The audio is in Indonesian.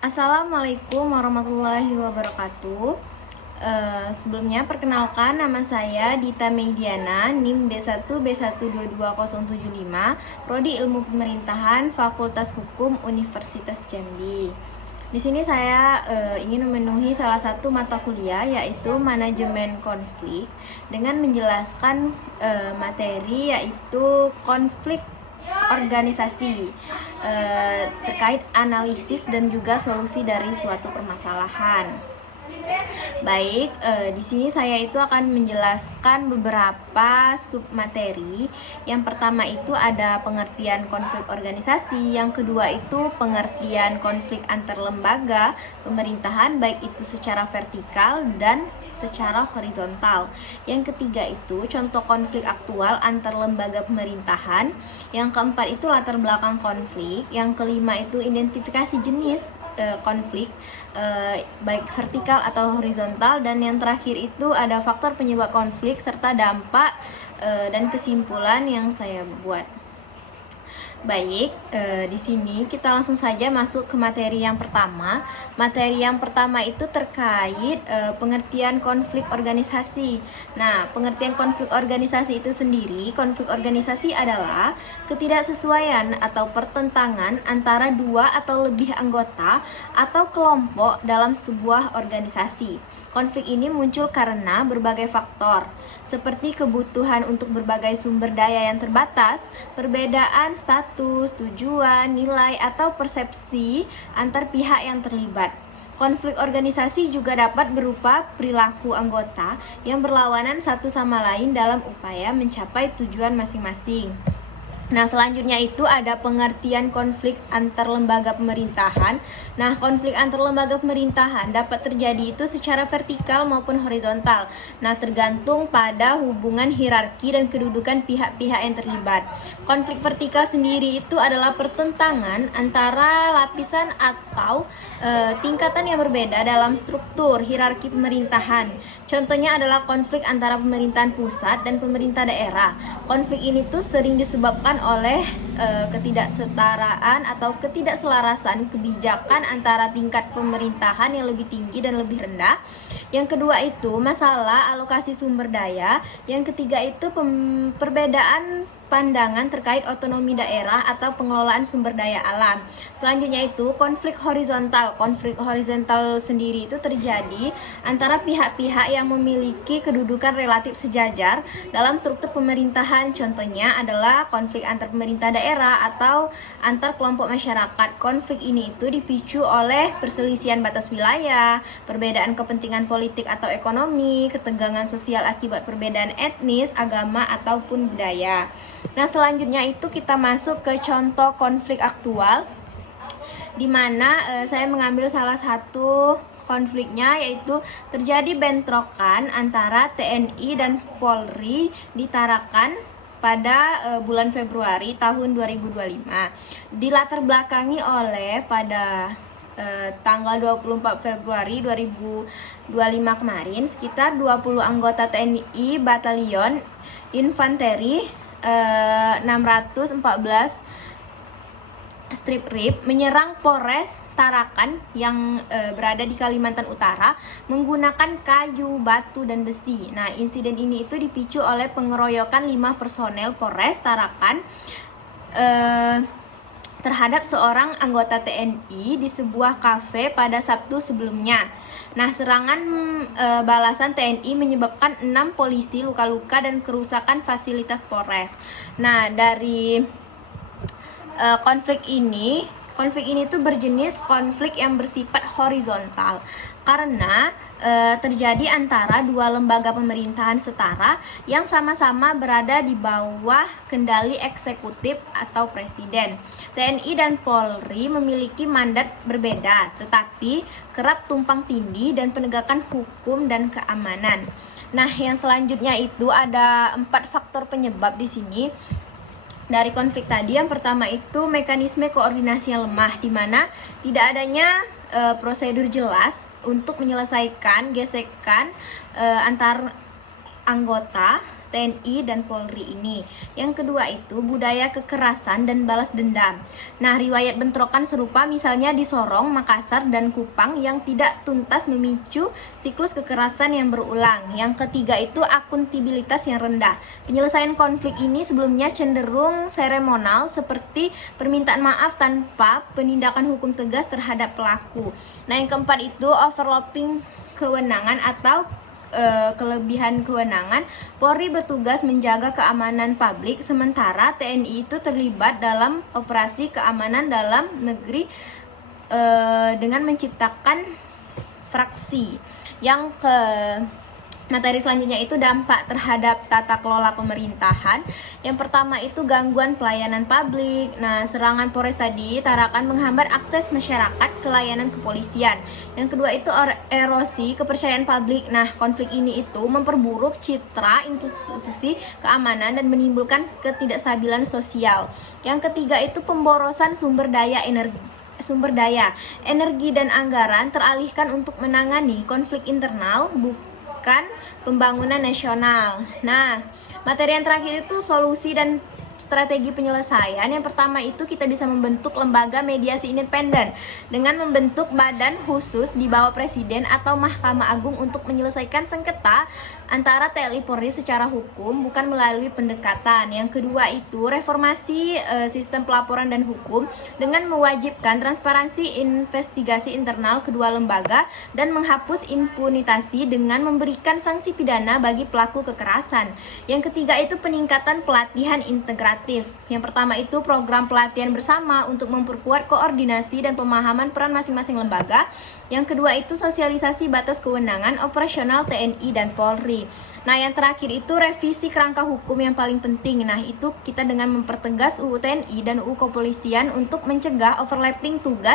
Assalamualaikum warahmatullahi wabarakatuh. Sebelumnya perkenalkan, nama saya Dita Meidiana, NIM B1B1220075, Prodi Ilmu Pemerintahan, Fakultas Hukum Universitas Jambi. Di sini saya ingin memenuhi salah satu mata kuliah, yaitu manajemen konflik, dengan menjelaskan materi yaitu konflik organisasi, terkait analisis dan juga solusi dari suatu permasalahan. Baik, di sini saya itu akan menjelaskan beberapa submateri. Yang pertama itu ada pengertian konflik organisasi, yang kedua itu pengertian konflik antar lembaga pemerintahan, baik itu secara vertikal dan secara horizontal. Yang ketiga itu contoh konflik aktual antar lembaga pemerintahan. Yang keempat itu latar belakang konflik. Yang kelima itu identifikasi jenis konflik, baik vertikal atau horizontal. Dan yang terakhir itu ada faktor penyebab konflik serta dampak dan kesimpulan yang saya buat. Baik, di sini kita langsung saja masuk ke materi yang pertama. Materi yang pertama itu terkait pengertian konflik organisasi. Nah, pengertian konflik organisasi itu sendiri, konflik organisasi adalah ketidaksesuaian atau pertentangan antara dua atau lebih anggota atau kelompok dalam sebuah organisasi. Konflik ini muncul karena berbagai faktor, seperti kebutuhan untuk berbagai sumber daya yang terbatas, perbedaan status, tujuan, nilai, atau persepsi antar pihak yang terlibat. Konflik organisasi juga dapat berupa perilaku anggota yang berlawanan satu sama lain dalam upaya mencapai tujuan masing-masing. Nah, selanjutnya itu ada pengertian konflik antar lembaga pemerintahan. Nah, konflik antar lembaga pemerintahan dapat terjadi itu secara vertikal maupun horizontal. Nah, tergantung pada hubungan hierarki dan kedudukan pihak-pihak yang terlibat. Konflik vertikal sendiri itu adalah pertentangan antara lapisan atau tingkatan yang berbeda dalam struktur hierarki pemerintahan. Contohnya adalah konflik antara pemerintahan pusat dan pemerintah daerah. Konflik ini tuh sering disebabkan oleh ketidaksetaraan atau ketidakselarasan kebijakan antara tingkat pemerintahan yang lebih tinggi dan lebih rendah. Yang kedua itu masalah alokasi sumber daya. Yang ketiga itu perbedaan pandangan terkait otonomi daerah atau pengelolaan sumber daya alam. Selanjutnya itu konflik horizontal. Konflik horizontal sendiri itu terjadi antara pihak-pihak yang memiliki kedudukan relatif sejajar dalam struktur pemerintahan. Contohnya adalah konflik antar pemerintah daerah atau antar kelompok masyarakat. Konflik ini itu dipicu oleh perselisihan batas wilayah, perbedaan kepentingan politik atau ekonomi, ketegangan sosial akibat perbedaan etnis, agama, ataupun budaya. Nah, selanjutnya itu kita masuk ke contoh konflik aktual, di mana saya mengambil salah satu konfliknya, yaitu terjadi bentrokan antara TNI dan Polri di Tarakan pada bulan Februari tahun 2025. Dilatar belakangi oleh pada tanggal 24 Februari 2025 kemarin, sekitar 20 anggota TNI Batalion Infanteri 614 Strip Rip menyerang Polres Tarakan yang berada di Kalimantan Utara menggunakan kayu, batu, dan besi. Nah, insiden ini itu dipicu oleh pengeroyokan 5 personel Polres Tarakan terhadap seorang anggota TNI di sebuah kafe pada Sabtu sebelumnya. Nah, serangan balasan TNI menyebabkan 6 polisi luka-luka dan kerusakan fasilitas Polres. Nah, dari konflik ini tuh berjenis konflik yang bersifat horizontal karena terjadi antara dua lembaga pemerintahan setara yang sama-sama berada di bawah kendali eksekutif atau presiden. TNI dan Polri memiliki mandat berbeda, tetapi kerap tumpang tindih dan penegakan hukum dan keamanan. Nah, yang selanjutnya itu ada 4 faktor penyebab di sini dari konflik tadi. Yang pertama itu mekanisme koordinasi yang lemah, di mana tidak adanya prosedur jelas untuk menyelesaikan gesekan antar anggota TNI dan Polri ini. Yang kedua itu budaya kekerasan dan balas dendam. Nah, riwayat bentrokan serupa misalnya di Sorong, Makassar, dan Kupang yang tidak tuntas memicu siklus kekerasan yang berulang. Yang ketiga itu akuntabilitas yang rendah. Penyelesaian konflik ini sebelumnya cenderung seremonal seperti permintaan maaf tanpa penindakan hukum tegas terhadap pelaku. Nah, yang keempat itu overlapping kewenangan atau kelebihan kewenangan. Polri bertugas menjaga keamanan publik, sementara TNI itu terlibat dalam operasi keamanan dalam negeri dengan menciptakan fraksi. Yang ke materi selanjutnya itu dampak terhadap tata kelola pemerintahan. Yang pertama itu gangguan pelayanan publik. Nah, serangan Polres tadi Tarakan menghambat akses masyarakat ke layanan kepolisian. Yang kedua itu erosi kepercayaan publik. Nah, konflik ini itu memperburuk citra institusi keamanan dan menimbulkan ketidakstabilan sosial. Yang ketiga itu pemborosan sumber daya energi dan anggaran teralihkan untuk menangani konflik internal, bukan pembangunan nasional. Nah, materi yang terakhir itu solusi dan strategi penyelesaian. Yang pertama itu kita bisa membentuk lembaga mediasi independen dengan membentuk badan khusus di bawah presiden atau Mahkamah Agung untuk menyelesaikan sengketa antara TNI Polri secara hukum, bukan melalui pendekatan. Yang kedua itu reformasi sistem pelaporan dan hukum dengan mewajibkan transparansi investigasi internal kedua lembaga dan menghapus impunitasi dengan memberikan sanksi pidana bagi pelaku kekerasan. Yang ketiga itu peningkatan pelatihan integratif. Yang pertama itu program pelatihan bersama untuk memperkuat koordinasi dan pemahaman peran masing-masing lembaga. Yang kedua itu sosialisasi batas kewenangan operasional TNI dan Polri. Nah, yang terakhir itu revisi kerangka hukum yang paling penting. Nah, itu kita dengan mempertegas UU TNI dan UU Kepolisian untuk mencegah overlapping tugas